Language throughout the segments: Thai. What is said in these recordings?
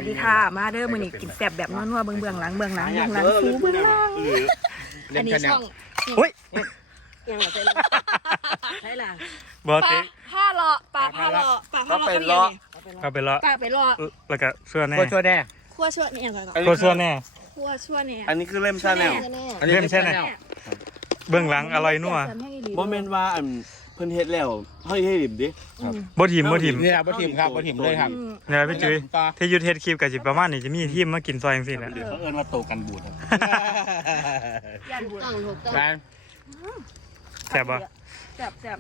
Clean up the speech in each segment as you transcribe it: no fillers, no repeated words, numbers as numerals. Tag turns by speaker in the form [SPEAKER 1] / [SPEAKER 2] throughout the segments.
[SPEAKER 1] วัสดีค่ะมาเด้อมื้อนี้กินแซ่บแบบนัวๆเบื้องหลังฟูเบื้องหลังอันนี้ช่อง
[SPEAKER 2] อุ้ย
[SPEAKER 1] ยังใช่ล่ะ
[SPEAKER 2] บอติ
[SPEAKER 1] ผ้าเลาะปลาผ้าเลาะก็มีนี่
[SPEAKER 2] ก็ไปเลาะแล้วก็เสื้อแน่
[SPEAKER 3] คั่วชั่วแน่
[SPEAKER 1] คั่วชั่วนี่ยังไงก่อน
[SPEAKER 2] ตัวเสื้อแน่
[SPEAKER 1] คั่วชั่วเนี่ย
[SPEAKER 3] อันนี้คือเล่มชาแนล
[SPEAKER 2] เล่มใช่ไหมเบื้องหลังอร่อยนัว
[SPEAKER 3] โมเมนต์ว่าเพิ่นเฮ็ดแล้วเฮ้ยให้ดิบดิ
[SPEAKER 2] บ่ทิม
[SPEAKER 4] นี่ครับบ่ทิมครับบ่ทิมเลยครับ
[SPEAKER 2] เนี่ยพี่จุ้ยที่ยุทธเฮ็ดคลิปกับจิประมาณนี้จะมีทีมมากินซอยจังซี่แหละ
[SPEAKER 3] เดี๋ยวเขาเอิ้นว่าโตกันบูด
[SPEAKER 1] ย่านบุญ
[SPEAKER 4] แมน
[SPEAKER 2] แซ่บบ่
[SPEAKER 1] แซ่บ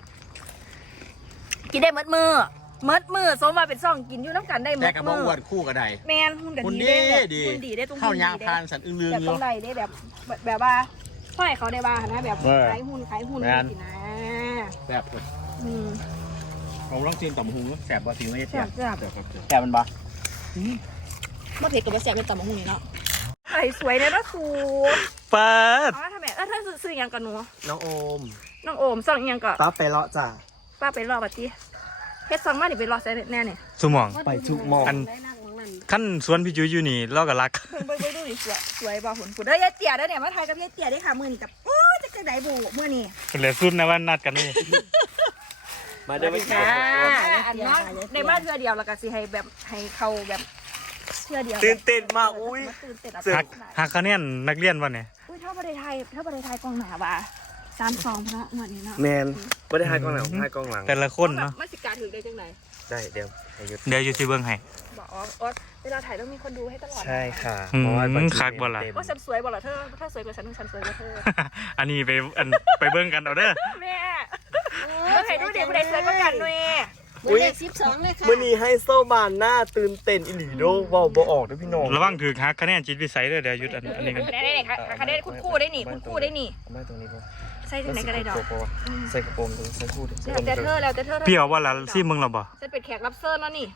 [SPEAKER 1] กินได้มือสมว่าเป็นซ่องกินอยู่น้ำกันได้มื
[SPEAKER 4] แต่กับบ่อวดคู่กับใด
[SPEAKER 1] แมนหุ่นกับ
[SPEAKER 4] หุ่น
[SPEAKER 1] ดี
[SPEAKER 4] ดี
[SPEAKER 1] หุ่นดีได้ตรง
[SPEAKER 4] เข้ายางพานสันอึ้งลืม
[SPEAKER 1] แบบ
[SPEAKER 4] อ
[SPEAKER 1] ต้
[SPEAKER 4] ยู่
[SPEAKER 1] องได้ได้แบบว่าพ่อให้เขาได้บ้างนะแบบขายหุ่นสินะ
[SPEAKER 4] แบบผมลองชิมต่อมหุงแสบบ่สิไม่ได้แสบ
[SPEAKER 1] แซ่บ
[SPEAKER 4] แสบมันบ่
[SPEAKER 1] มาเผ็ดกับมาแซ่บเป็นต่ำมะฮุ่งนี่เนาะไข่สวยเลยนะสู
[SPEAKER 2] เปิด
[SPEAKER 1] เอาทำไมเธอซื้อยังกับหนู
[SPEAKER 3] น้องโอม
[SPEAKER 1] น้องโอมสั่งยังกับ
[SPEAKER 3] ป้าไปเลาะจ้ะ
[SPEAKER 1] ป้าไปรอบัดนี้เฮ็ดสั่งมาดิไปรอใส่แน่เนี่ย
[SPEAKER 2] สมอง
[SPEAKER 3] ไปทุกหมอง
[SPEAKER 2] อันขั้นสวนพี่จุ้ยอยู่นี่เราก็รัก
[SPEAKER 1] เบิ่งดูดิสวยบ่หุ่นเด้อยายเตี๋ยเด้อเนี่ยมาถ่ายกับยายเตี๋ยได้ค่ะมื้อนี้กับโอ้จะจังได๋บุมื้อนี้
[SPEAKER 2] เป็นเลยสุดนะว่านัดกันนี่
[SPEAKER 3] มาเด้อไปกิน
[SPEAKER 1] อันนั้นในมาเทื่อเดียวแล้วก็สิให้แบบให้เข้าแบบเทื่อเดียว
[SPEAKER 3] ตื่นเต้นมากอุ้ย
[SPEAKER 1] ตื่นเต้น
[SPEAKER 2] หักคะแนนนักเรียนวันนี้
[SPEAKER 1] อุ้ยถ้าบ่ได้ถ่ายกองหน้าว่า32พระมื้อนี้เนาะ
[SPEAKER 3] แมนไม่ได้ให้กล้องหลังให้กล้องหลัง
[SPEAKER 2] แต่ละคนเนาะ
[SPEAKER 1] มันสิการถึงได้จังได๋
[SPEAKER 3] ได้เดี๋ยวให้ยุด
[SPEAKER 2] เดี๋ยวอยู่ที่เบื้องให้
[SPEAKER 1] บอกอ๋อเวลาถ่ายต้องมีคนดูให้ตลอด
[SPEAKER 3] ใช่ค่ะ
[SPEAKER 2] คักบ่ล่ะ
[SPEAKER 1] ว่าฉันสวยบ่ล่ะเธอถ้าสวยกว่าฉันฉันสวยกว่าเธอ
[SPEAKER 2] อันนี้ไปเบิ่งกันเอาเด้อ
[SPEAKER 1] แม่เห็นดูเด็กผู้ใดสวยกว่ากันหน่อย
[SPEAKER 3] อุ้ย
[SPEAKER 5] 12เลยค่ะ
[SPEAKER 3] มื้อนี้ให้โซบานหน้าตื่นเต้นอีหลีโดเว้าบ่ออกเด้อพี่น้อง
[SPEAKER 2] ระวังถือหักคะแนนจิตวิสัยเด้อเดี๋ยวหยุดอันนี้กัน
[SPEAKER 1] ได้ค่ะคะแนนคุณคู่ได้หนิคุณคู่ได้หนิ
[SPEAKER 3] ไม่ตรงนี้บ่
[SPEAKER 1] ใส่ที่ไหนก็ได้ดอก
[SPEAKER 3] ใส่กระโปรงตรงใส่คู่ดิ
[SPEAKER 1] แล้วแต่เธอ
[SPEAKER 2] พี่เอาว่าละซี่มึงเราบ่
[SPEAKER 1] ฉันเป็นแขกรับเชิญแล้วนี่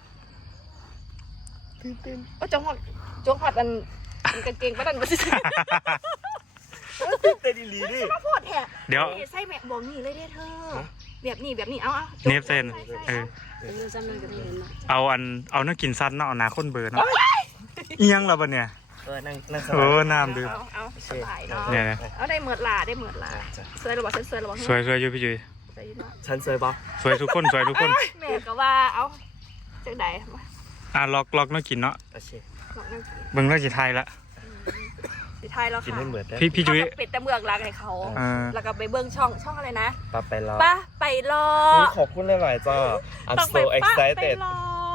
[SPEAKER 1] โอ้จงหอดอันกางเกงประดันมาสิ
[SPEAKER 3] ตื่นเต้นอีหลีดิ
[SPEAKER 1] มาโพดแท้
[SPEAKER 2] เดี๋ยว
[SPEAKER 1] ใส่แม่บอกนี่เลยเด้เธอแบบนี้เอา
[SPEAKER 2] เนฟเซนเอานักกินซัดเนาะเอาหนาคนเบอร์เนาะเอียงเราปะเนี่ย
[SPEAKER 3] นั่งส
[SPEAKER 2] เอบ
[SPEAKER 3] าย
[SPEAKER 2] น้ำดื่ม
[SPEAKER 1] เอาสบายเนาะ
[SPEAKER 2] เนี่ย
[SPEAKER 1] เอาได้เหมือดลาสวยหรือเปล่าสวยหรือเปล่า
[SPEAKER 2] สวยอยู่พี่จุ้ย
[SPEAKER 3] ฉันเซยปะ
[SPEAKER 2] สวยทุกคน
[SPEAKER 1] แม่ก็ว่าเอาจังใด
[SPEAKER 2] ล็อกนักกินเนาะ
[SPEAKER 3] โอเค
[SPEAKER 2] เบิ่งนักกินไทยละ
[SPEAKER 1] สุดท้ายแล้ว
[SPEAKER 3] กิน
[SPEAKER 1] ค่ะ
[SPEAKER 3] ให้เหมือนได้
[SPEAKER 2] พี่จุ้ย
[SPEAKER 1] ปิดแต่เมืองรักให้เขาแล้วก็ไปเบื้องช่องอะไรนะ
[SPEAKER 3] ป้าไปรอ
[SPEAKER 1] ป้าไปรอ
[SPEAKER 3] ขอบคุณหลายๆจ้า I'm
[SPEAKER 1] ต้องไป
[SPEAKER 3] so
[SPEAKER 1] ป้าไป
[SPEAKER 3] excited
[SPEAKER 1] รอ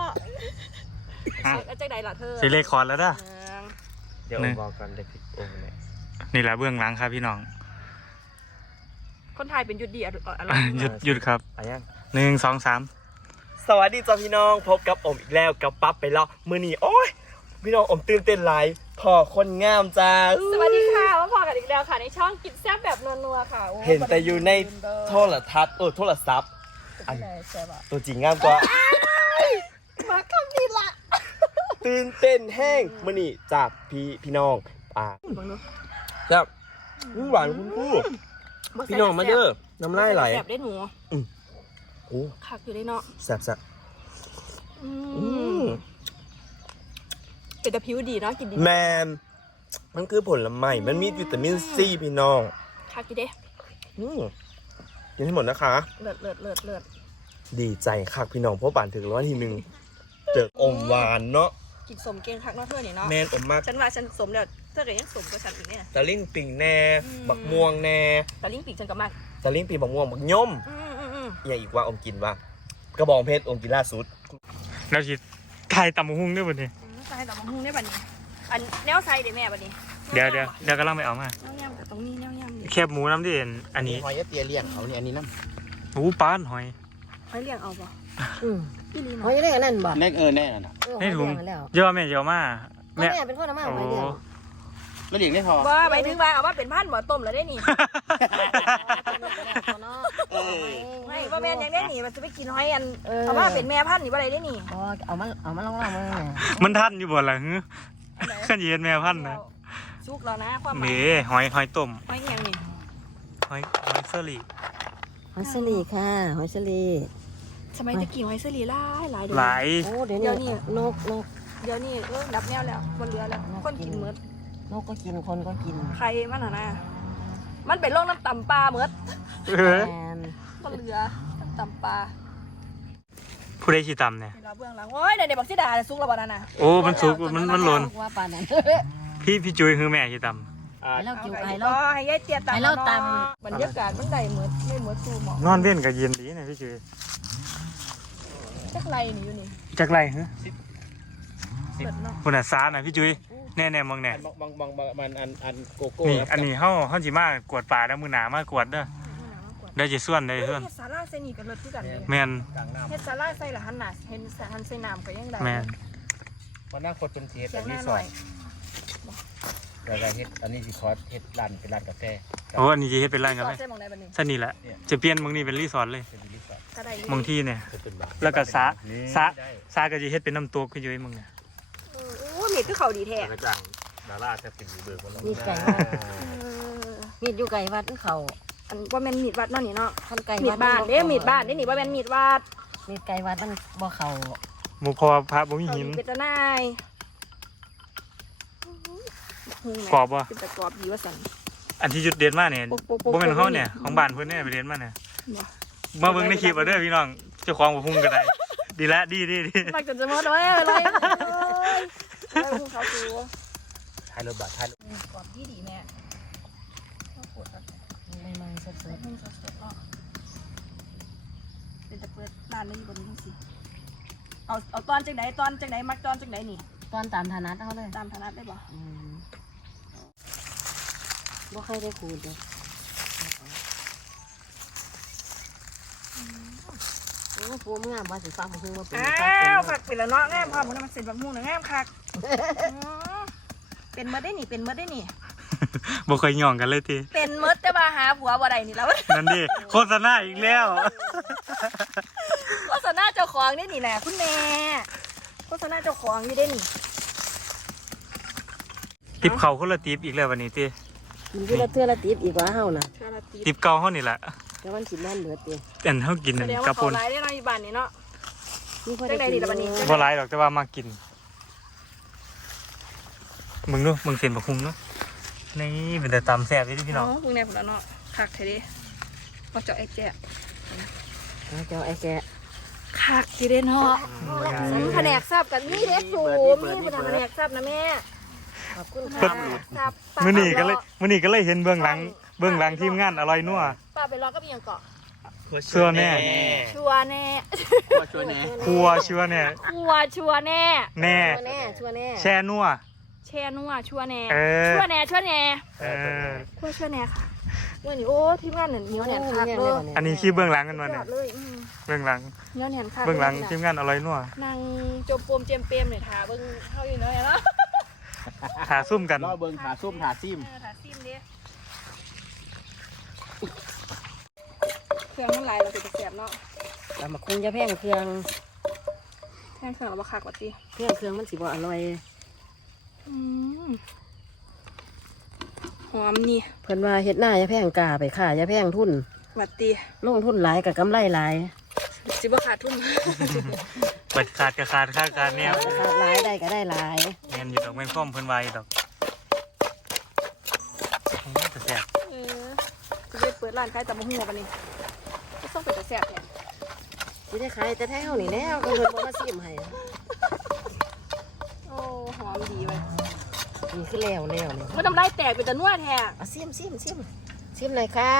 [SPEAKER 1] จังใดล่ะเธอ
[SPEAKER 2] สิเลคคอร์ดแล้วเด้อ
[SPEAKER 3] เดี๋ยวบอกกันเด็กโอ้ย
[SPEAKER 2] นี่แหละเบื้องหลังครับพี่น้อง
[SPEAKER 1] คนไทยเป็นยุดดีอะไร
[SPEAKER 2] หยุดครับ
[SPEAKER 3] ไปยัง
[SPEAKER 2] 1 2 3
[SPEAKER 3] สวัสดีจ้าพี่น้องพบกับอมอีกแล้วกับปั๊บไปรอมือนี้โอ้ยพี่น้องอมตื่นเต้นหลายพอคนงามจ้า
[SPEAKER 1] สวัสดีค่ะมาพอกันอีกแล้วค่ะในช่องกินแซ่บแบบนัวๆค่ะ
[SPEAKER 3] เห็นแต่อยู่ในโทรทัศน์โทรศัพท์ตัวจริงงามกว่า
[SPEAKER 1] มาคำนี้ละ
[SPEAKER 3] ตื่นเต้นแห้งมือนี้จากพี่น้องครับหวานคุณผู้พี่น้องมาเด้อน้ำลายไหล
[SPEAKER 1] แซ่บได้หนู
[SPEAKER 3] โอ้
[SPEAKER 1] คักอยู่ได้เนาะ
[SPEAKER 3] แซ่บ
[SPEAKER 1] เป็นแต่ผิวดีเนาะกินดี
[SPEAKER 3] แมนมันคือผลไม้มันมีวิตามินซีพี่น้อง
[SPEAKER 1] คักอยู่เด้
[SPEAKER 3] กินให้หมดนะคะ
[SPEAKER 1] เลิศ
[SPEAKER 3] ดีใจคักพี่น้องเพราะป่านถึง1 ทีหนึ่งเจออมหวานเนาะ
[SPEAKER 1] กินสมเก่งคักเนาะเธอเนี่ยเนาะ
[SPEAKER 3] แมนอมมาก
[SPEAKER 1] ฉันว่าฉันสมแล้วเธอก็ยังสมกว่าฉันอีกเนี่ย
[SPEAKER 3] ตะลิ่งปิ่งแน่บักม่วงแน่
[SPEAKER 1] แต่ลิ้นปีกฉันก็มาก
[SPEAKER 3] ตะลิ่งปิ่งบักม่วงบักย่อมอย่างอีกว่าอมกินว่ากระบองเพชรอมกินล่าสุด
[SPEAKER 2] แล้วสิไทยตำหุ้งด้วยบ่นี่
[SPEAKER 1] ใส่แต่มะฮุ่งได้บัดนี้อันแนวใส่เดี๋ยวแม่บัดนี้
[SPEAKER 2] เดี๋ยวกำลังไปเอามา
[SPEAKER 1] แนวย่ำกับตรงนี้แนวย่ำ
[SPEAKER 2] แคบหมูน้ำดิอันนี้
[SPEAKER 4] หอยเตียเลี้ยงเอานี่อันนี้น้
[SPEAKER 2] หมูป้านหอย
[SPEAKER 1] ให้เลี้ยงเอาป่ะ พี่ลี
[SPEAKER 5] หอยได้กันนั่นบ่
[SPEAKER 4] ำแน่แน่น่ะ
[SPEAKER 2] ให้ถุง
[SPEAKER 5] แล้ว
[SPEAKER 2] เยอะแม่เยอะมาก
[SPEAKER 5] แม่
[SPEAKER 2] แม่
[SPEAKER 5] เป็นคนเอามา
[SPEAKER 2] โอ้
[SPEAKER 5] หอยเดียว
[SPEAKER 4] แล้วเลี้ยงได้พอ
[SPEAKER 1] ว่าไปถึงว่าเอาว่าเป็นพันหมอต้มแล้วได้นี่ไม่ว่าแม่ยังได้นี่มันจะไปกินหอยอันเอาว่าเป็นแม่พันนี่ว่าอะไรได้นี่
[SPEAKER 5] อ๋อเอามาลองๆมึง
[SPEAKER 2] มันทันอยู่บ่ล่ะฮึขันเย็นแม่พันธุ์นะ
[SPEAKER 1] ซุกแล้วนะความหมาย
[SPEAKER 2] นี่หอยต้ม
[SPEAKER 1] หอยยังนี่
[SPEAKER 2] หอยเซอรี่
[SPEAKER 5] หอยสลีค่ะหอยสลี
[SPEAKER 1] สมัยตะกี้หอยเสลีหลายเดือน
[SPEAKER 2] หลาย
[SPEAKER 5] โอ้เดี๋ยวนี้นก
[SPEAKER 1] เดี๋ยวนี้ดับแนวแล้วบนเรือแล้วคนกินเมือด
[SPEAKER 5] นกก็กินคนก็กิน
[SPEAKER 1] ใครมันน่ะนะมันเป็นโรคน้ำต่ำปลาเมือด
[SPEAKER 5] แมน
[SPEAKER 1] บนเรือน้ำต่ำปลา
[SPEAKER 2] ผู้ใดขี้ตำเนี่ย
[SPEAKER 1] เวลาเบื้องหลังโอ้ยเดี๋ยวบอกสิดาซุกระบาดนั่นน่ะ
[SPEAKER 2] โอ้มันสุกมันหล่น
[SPEAKER 5] ว่าปานนั้น
[SPEAKER 2] พี่จุ้ยคือแม่ขี้ต
[SPEAKER 5] ให้เรากิน
[SPEAKER 1] ไอ้
[SPEAKER 5] ให้
[SPEAKER 1] เรา
[SPEAKER 5] เรา
[SPEAKER 1] ให้ยายเตี้ยตำ
[SPEAKER 5] ให้เราต
[SPEAKER 1] บรรยากาศมันได้เหมือนไม่เหมือนซูหมอก
[SPEAKER 2] ำนอนเว้นกับเย็นดีนะพี่จุ้ย
[SPEAKER 1] จักไรนี่อยู่นี่
[SPEAKER 2] จากไรฮะ
[SPEAKER 1] เปิดเนาะ
[SPEAKER 2] คนอ่ะซาน่ะพี่จุ้ยแน่ๆมองแน่
[SPEAKER 4] บางมันอันโกโก้
[SPEAKER 2] นี่อันนี้เฮาสิมากวดป่าแล้วมือหนามากวดเด้อได้สิส่วนได้ส่วน
[SPEAKER 1] เฮ็ดสาลาใส่นี่กันเลยที่กันเลย
[SPEAKER 2] แม่น
[SPEAKER 4] กลางน้
[SPEAKER 1] เฮ็ดสาลาใส่ละหันหน้าเห็นหันใส่น้ำก็ยังได้
[SPEAKER 2] แม่น
[SPEAKER 4] ำวันหน้าคนเป็นเทส
[SPEAKER 1] เสีย
[SPEAKER 4] อั
[SPEAKER 1] ง
[SPEAKER 4] น
[SPEAKER 1] ห
[SPEAKER 4] นี้
[SPEAKER 1] น้า
[SPEAKER 4] ส
[SPEAKER 1] ห
[SPEAKER 4] อ
[SPEAKER 1] น่อย
[SPEAKER 4] นเราเฮ็ดอันนี้สิคอร์สเฮ็ดร้านเป็นร้านกาแฟ
[SPEAKER 2] โอ้อันนี้สิเฮ็ดเป็นร้านครับ
[SPEAKER 1] ซอสใส่หมองใดบัดนี้
[SPEAKER 2] ซะนี่แหละจะเปลี่ยนหมองนี้เป็นรีสอร์ทเลย
[SPEAKER 4] เป็นรีสอร์ท
[SPEAKER 1] ก็ได้
[SPEAKER 2] หมองที่เนี่ย
[SPEAKER 4] เป็นบ้าน
[SPEAKER 2] แล้วก็ซา
[SPEAKER 4] นี่
[SPEAKER 2] ซาก็สิเฮ็ดเป็นน้ำตกพี่จุ้ยมึงเนี่ย
[SPEAKER 1] โอ้มีคือเขาดีแท้
[SPEAKER 4] กระจังดาราจะเป็นเบิกวันละ
[SPEAKER 5] มีไก่วัดมีดอยู่ไก่วัดเขา
[SPEAKER 1] อันว่าแม่นมีดวัดเนาะนี่เนาะ
[SPEAKER 5] คันไก่
[SPEAKER 1] มี
[SPEAKER 5] วั
[SPEAKER 1] ดบ้านเด้มีดบ้านเด้นี่ว่าแม่นมีดวัด
[SPEAKER 5] มีดไก่วัดมันบ่เขา
[SPEAKER 2] หมู่พอพระบ่มี
[SPEAKER 1] เขา
[SPEAKER 2] หิน
[SPEAKER 1] เป็นตาหนาย
[SPEAKER 2] กรอบบ่
[SPEAKER 1] เป็นตะกรอบดีว่าซั่น
[SPEAKER 2] อันที่จุดเด่นมากเนี่ย
[SPEAKER 1] ปุ๊บๆๆ
[SPEAKER 2] บ่แม่นของเขาเนี่ยของบ้านเพิ่นเนี่ยไปเด่นมาเนี่ย
[SPEAKER 1] บ่
[SPEAKER 2] มาเบิ่งในคลิปเอาเด้อพี่น้องเจ้าของบ่พุ่งก็ได้ดีละดี
[SPEAKER 1] มักจนจะหมดเลยอะไรเลยภูเขาสู
[SPEAKER 4] ท้ายรถบัสท้ายรถ
[SPEAKER 1] กรอบดีแม่ข้าวโพดครับ
[SPEAKER 5] ไม่ไม่สด
[SPEAKER 1] นึ่งสดๆเนาะเป็นตะเปิดร้านเลยอยู่บนนี้ทั้งสิเอาตอนจังไดมักตอนจังไดนี่
[SPEAKER 5] ๆตอนตามฐานะเขาเลย
[SPEAKER 1] ตามฐานะได้บ่
[SPEAKER 5] บ่เคยได้ขูดเลยโอ้โหมึงงามว่าสิฟังมึงมาเป็น
[SPEAKER 1] อ้าวคักเป็นแล้วเนาะงามพอมันเสร็จบักม่วงนะงามคักเป็นเมดได้นี่เป็นเมดได้นี่
[SPEAKER 2] บ่เคยย่องกันเลยที
[SPEAKER 1] เป็นเมดแต่มาหาผัวบ่ได้นี่แล้ว
[SPEAKER 2] นั่นดิโฆษณาอีกแล้ว
[SPEAKER 1] โฆษณาเจ้าของได้นี่แหละคุณแม่โฆษณาเจ้าของอยู่ได้นี่
[SPEAKER 2] ติบเขาคนละติบอีกแล้ววันนี้ติ
[SPEAKER 5] กินที่ละเทื่อละติบอีกว่าเฮานะ
[SPEAKER 1] ชาลาตี
[SPEAKER 2] ติบเก่าเฮานี่แหละ
[SPEAKER 5] แล้วมันสิแม่นเหลือติ
[SPEAKER 2] อันเฮากิน
[SPEAKER 1] แส
[SPEAKER 2] นั่น
[SPEAKER 1] ดง
[SPEAKER 2] กระ
[SPEAKER 1] ว่า
[SPEAKER 2] ปุ
[SPEAKER 1] เขา
[SPEAKER 2] น
[SPEAKER 1] ไล่ได้เนาะอยู่บ้านนี่เนาะ
[SPEAKER 5] นี่พอ
[SPEAKER 1] จั
[SPEAKER 5] ได้
[SPEAKER 1] งใด
[SPEAKER 5] กิ
[SPEAKER 1] ดี
[SPEAKER 5] น
[SPEAKER 1] ละบัดนี้
[SPEAKER 2] บ่หลายดอกแต่ว่ามากินมึงดูมึงเส้นบักฮุงเนาะนี่เป็นแต่ตำแซ่บเลยพี่น้อง
[SPEAKER 1] พึ่งแน่พุ่นแล้วเนาะคักเท่ดิมาเจาะไอ้แจ๊ะ
[SPEAKER 5] เจ้าไอ้แกะ
[SPEAKER 1] คักสิเด้เนาะสันแผนกทราบกันนี่เด็กสูมีแผนกทราบนะแม่
[SPEAKER 5] ขอบคุณ
[SPEAKER 1] ทรา
[SPEAKER 5] ค่ะ
[SPEAKER 1] บ
[SPEAKER 2] มื้อนี้ก็เลยเห็นเบื้องหลังทีมงานอร่อยนัว
[SPEAKER 1] ป้าไปรอก็มีอย่างเกาะ
[SPEAKER 2] เชื่อแน่
[SPEAKER 1] ชัวร์แน่
[SPEAKER 4] ช่วยแน่
[SPEAKER 2] ครัวเชื่อแน่
[SPEAKER 1] ชัวร์แน่
[SPEAKER 2] แน่
[SPEAKER 5] ชัวร์แน่
[SPEAKER 2] แช่นัว
[SPEAKER 1] แช่นัวชัวร์แน่
[SPEAKER 2] เออ
[SPEAKER 1] ชัวร์แน่ชัวร์แน่
[SPEAKER 2] เออ
[SPEAKER 1] ชัวร์แน่ค่ะวันนี้โอ้ทีมงานเหนียวแน่นคักเลย
[SPEAKER 2] อันนี้คือเบื้องหลังกันวัน
[SPEAKER 1] ย
[SPEAKER 2] นี้
[SPEAKER 1] อดเลยอืม
[SPEAKER 2] เบื้องหลัง
[SPEAKER 1] เหนียวแน่นคัก
[SPEAKER 2] เบื้องหลังทีมงานอร่อยนัวน
[SPEAKER 1] างจมปมเจมเปรมเลยท่าเบิ่งเข้าอยู่เนาะเนาะ
[SPEAKER 2] หาซุ่มกัน
[SPEAKER 4] รอเบิ่งขาซุ่มขาซิม
[SPEAKER 1] ท่าซิมดิเครื่องมันหลายเราเป็นแสบเนาะ
[SPEAKER 5] แต่มาคงจะแพงเครื่อง
[SPEAKER 1] แท่งเครื่องเราบักคักว่าติ
[SPEAKER 5] เครื่องมันสิบ่อร่อย
[SPEAKER 1] อืมหอมนี่
[SPEAKER 5] เพิ่นว่าเฮ็ดหน้าอย่าแพงกาไปค่าอย่าแพงทุน
[SPEAKER 1] วัดตี
[SPEAKER 5] ลงทุนหลายกับกำไรหลาย
[SPEAKER 1] สิบ่ขาดทุน
[SPEAKER 2] เปิดขาดกับขาดค่าการเนี่ย
[SPEAKER 5] ขาดหลายได้ก็ได้หลาย
[SPEAKER 2] เงินอยู่ดอกแม่นฟ้อมเพิ่นไว้ดอกจะแซ่บ
[SPEAKER 1] จะไปเปิดร้านขายตำบักหุ่งบัดนี้ก็ต้องเปิดแต่แซ่บเนี่ย
[SPEAKER 5] สิได้ขายแต่แท้เฮานี่แล้วก็เพิ่นบ่มาซิมให้
[SPEAKER 1] โอ้หอมดีเว้ย
[SPEAKER 5] นี่คือแล้วนี่
[SPEAKER 1] มันทำได้แตกเป็นตะนัวแท้
[SPEAKER 5] เอาซิมหน่อยค่ะ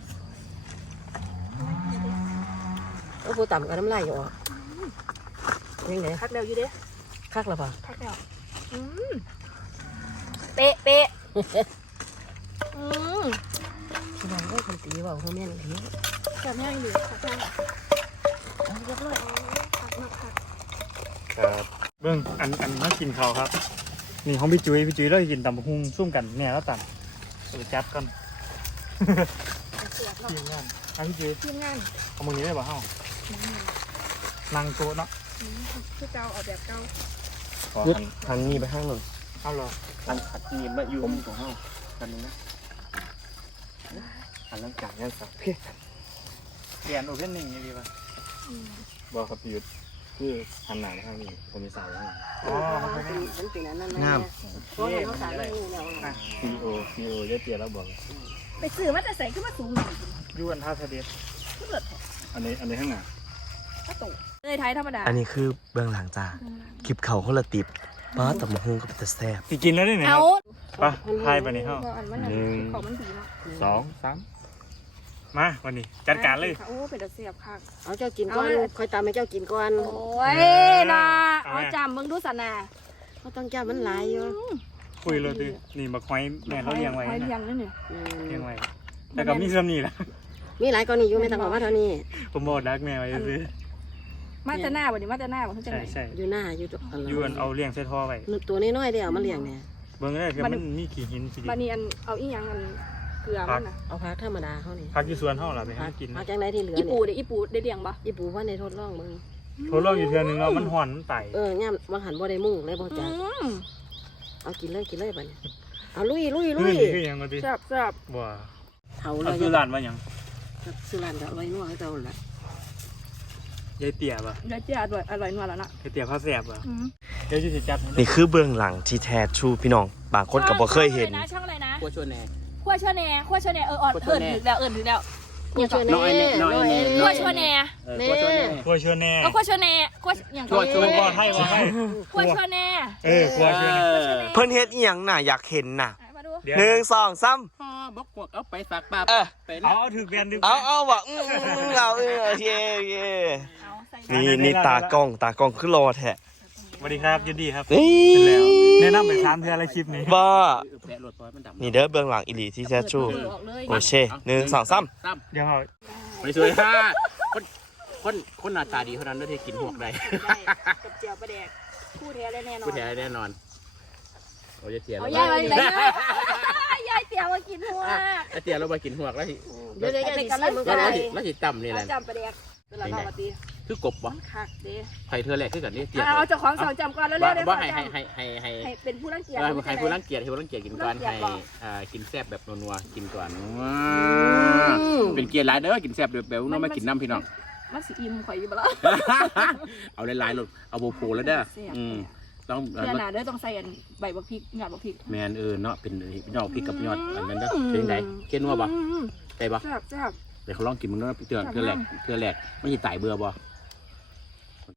[SPEAKER 5] โอ้ผู้ต่ำกับน้ำลายอยู่อ่ะยังไง
[SPEAKER 1] คักแล้วอยู่เด้
[SPEAKER 5] คักแล้วป่ะ
[SPEAKER 1] คักแล้วอืมเป๊ะเป๊ะอืม
[SPEAKER 5] พี่น้องก็คนตีว่าเขาแม่นอีหลี
[SPEAKER 1] แซ่บแห้งดีคักแห้งเอาเรียบร้อยคักมากคัก
[SPEAKER 2] ครับเบื้องอันมากินข้าวครับ นี่ของพี่จุ้ยเราจะกินตำบักหุ่งซุ่มกันเนี่ยแล้วตันไปจัดก่อน
[SPEAKER 1] เสียบเนาะ
[SPEAKER 2] ทีมงานพี่จุ้ย
[SPEAKER 1] ทีมงาน
[SPEAKER 2] เอามือนี้ได้ป่ะเฮานั่งโต๊ะเนาะ
[SPEAKER 1] คือเก่าเอาแบบเก่า
[SPEAKER 3] ยึดทางนี้ไปข้างหนึ่ง
[SPEAKER 2] เอาเหรอ
[SPEAKER 3] อันขัดนี่มาอยู่ของเฮากันนึงนะอันนั้นกลางนั่นสักเพี้ย
[SPEAKER 2] เรียนโอเพนนิ่งยังดีป่ะ
[SPEAKER 3] บอกครับหยุด
[SPEAKER 4] คือหันหน้ามาทางนี้ผมมีสาวแล้ว
[SPEAKER 2] อ๋อมันเป็น
[SPEAKER 5] มันเป็นอันนั้น
[SPEAKER 3] งาม
[SPEAKER 5] เพราะเขาสารไม่รู้แล้ว
[SPEAKER 4] CEO ได้เตียแล้วบอก
[SPEAKER 1] ไปซื้อมาแต่ใส่ขึ้นมาสูง
[SPEAKER 2] ยวนท่าเสด็จ
[SPEAKER 4] อันนี้ข้างหน้า
[SPEAKER 1] ก็ตกเลยไทยธรรมดา
[SPEAKER 3] อันนี้คือเบื้องหลังจ้าคลิปเขาคนละติบป้าตับหุงกับแต่แซ่บ
[SPEAKER 2] สิกินแล้วได้ไหมค
[SPEAKER 1] เอา
[SPEAKER 2] รับไปทายไปนี่เฮา
[SPEAKER 1] อันมันของมันดีเนาะ
[SPEAKER 4] 2 3
[SPEAKER 2] มาวันนี้จัดการเลย
[SPEAKER 1] โอ้เป็นตะเสียบค่ะ
[SPEAKER 5] เอาเจ้ากินก่อนคอยตามให้เจ้ากินก่อน
[SPEAKER 1] โอ้ยนะเอาจำมึงดูสันนา
[SPEAKER 5] เขาต้องจ้ามันหลายอยู่
[SPEAKER 2] คุยเลยดินี่บักไม้แม่เราเลี้ยงไว้
[SPEAKER 1] ไว้
[SPEAKER 2] นะ
[SPEAKER 1] เลี้ยงนั่นเนี่ย
[SPEAKER 2] เลี้ยงไว้แต่ก็มีเสื่อมนี่แหละ
[SPEAKER 5] มีหลายกรณีอยู่ไม่ต้องบอกว่าเท่านี้
[SPEAKER 2] ผมบอกดักแม่ไว้ซื้อ
[SPEAKER 1] มาแต่หน้าบ่ดิมาแต่หน้าบ่เข้าใจ
[SPEAKER 2] ใช่
[SPEAKER 1] ไหม
[SPEAKER 2] ใช่
[SPEAKER 5] อยู่หน้าอยู่ตัว
[SPEAKER 2] ยวนเอาเลี้ยงใส่ท่อไว้
[SPEAKER 5] ตัวน้อยๆเดียวมาเลี้ยงเนี่ย
[SPEAKER 2] เบิ่งได้คือมันมีขี้หินสิ
[SPEAKER 1] บันนี้อันเอาอีหยังอันเกลือมันน่ะ
[SPEAKER 5] เอาพักธรรมดาเขานี่
[SPEAKER 2] พักอยู่สวนเฮาล่ะไปหากิน
[SPEAKER 5] พักจังไรที่เหลือ
[SPEAKER 1] อี
[SPEAKER 5] เนี่ย
[SPEAKER 1] ปูเด้อีปูได้เลี้ยงปะ
[SPEAKER 5] อีปูว่าในทดลองมึง
[SPEAKER 2] โทรลองอยู่เทื่อนึงแล้วมันฮ้อนมันไต
[SPEAKER 5] ง่ามบางหันบ่ได้มุ่งเลยบ่จ้าเอากินเลยบัดนี้เอาลุย
[SPEAKER 2] คือหยังก็ดิ
[SPEAKER 1] แซ่บแซ่บ
[SPEAKER 2] บ่
[SPEAKER 5] เท่า
[SPEAKER 2] เอา
[SPEAKER 5] เลย
[SPEAKER 2] ซื้อร้านว่าหยัง
[SPEAKER 5] ซื้อร้านก็อร่อยนัวให้เจ้าละ
[SPEAKER 2] ยายเตี๋ยบ่
[SPEAKER 1] เดี๋ยวจะอร่อยนัวแล้วนะ
[SPEAKER 2] ยายเตี๋ยผ้าแซ่บบ่เดี๋ยวสิจัดให้
[SPEAKER 3] นี่คือเบื้องหลังที่แท้ทรูพี่น้องบางคนก็บ่เคยเห็น
[SPEAKER 1] ช่องอะไรนะ
[SPEAKER 4] ขั้วชวนแน่
[SPEAKER 1] ขั้วชแนอ่อนเอิญถึงแล้วถึงแล้ว
[SPEAKER 5] อย่าช่วยแน่
[SPEAKER 1] ขั้วชแน
[SPEAKER 4] ขั้วชวนแน่
[SPEAKER 2] ครัวเชื่อแน่
[SPEAKER 1] ก็ขั้วชแนขั้วอย่าง
[SPEAKER 2] ครัวเชื่อบ่ให้บ่ให้
[SPEAKER 1] ขั้วชแน
[SPEAKER 2] ครัวเชื่อแน่
[SPEAKER 3] เพิ่นเฮ็ดอีหยังน่ะอยากเห็นน่ะ
[SPEAKER 1] มาดู
[SPEAKER 2] เดี๋ยว
[SPEAKER 3] 1 2 3
[SPEAKER 4] พ่อบอกกวกเอาไปฝากป้าเป็น
[SPEAKER 2] เอาถือแบนดึง
[SPEAKER 3] เอาว่ะเอาโอเค
[SPEAKER 1] เอาใส่
[SPEAKER 3] นี่ตากล้องคือรอแท้
[SPEAKER 2] สวัสดีครับยินดีครับ
[SPEAKER 3] นี่
[SPEAKER 2] เป็นแล้วแนะนำไป3เทื่อละคลิปนี้
[SPEAKER 3] บ้า
[SPEAKER 4] แปะรถปอยมันดำ
[SPEAKER 3] นี่เด้อเบื้องหลังอีหลีที่แท้ทรู
[SPEAKER 1] ออกเลย
[SPEAKER 3] โอเค1 2 3
[SPEAKER 2] เดี๋ยวเอา
[SPEAKER 4] ไปสวยฮ่าคนหน้าตาดีเท่านั้นที่กินหวกได้
[SPEAKER 1] กับเจียวปลาแดกคู่แท้แน่นอน
[SPEAKER 4] ผู้แท้แน่นอนโอ้ยเตี๋ย
[SPEAKER 1] เอา
[SPEAKER 4] แล้ว
[SPEAKER 1] ยายเลยยายเตี๋ยวมากินหัว
[SPEAKER 4] เตี๋ยเราไปกินหวกแล้ว
[SPEAKER 5] เดี๋ยวสิซิมึง
[SPEAKER 4] แล้
[SPEAKER 5] ก็
[SPEAKER 4] ว
[SPEAKER 5] ได้
[SPEAKER 4] แล้วสิต่ำนี่แหละ
[SPEAKER 1] จำปลาแดกเป็นละปกติ
[SPEAKER 4] คือกบวะ
[SPEAKER 1] คักเด้
[SPEAKER 4] ไข่เธอแหลกขึ้นกันนี่เตี๋ย
[SPEAKER 1] เอาเจ้าของสองจำก่อนแล้วเร็วๆ
[SPEAKER 4] ว่าให้
[SPEAKER 1] ให้เป็นผู้รังเกียจ
[SPEAKER 4] ใครผู้รังเกียจให้ผู้รังเกียจกินก่อนให้กินแซ่บแบบนัวๆกินก่อนเป็นเกียร์หลายเด้อกินแซ่บแบบนัวไม่กินน้ำพี่น้อง
[SPEAKER 1] มันสิอิ่มข่อยอยู่บ่ล่ะ
[SPEAKER 4] เอาหลายๆหลดเอาโบโพแล้วเด้อต้อง
[SPEAKER 1] เพื่อนน่ะเด้อต้องใส่อันใบบักพริกยอดบักพริก
[SPEAKER 4] แมนเนาะเป็นยอดพริกกับยอดอันนั้นเด้อเป็นไงเค็นว่าบ่ได้บ่
[SPEAKER 1] แซ่บ
[SPEAKER 4] เดี๋ยวเขาลองกินมึงเนาะเตือนแหลกไม่ใช่ตายเบื่อบ่
[SPEAKER 1] แ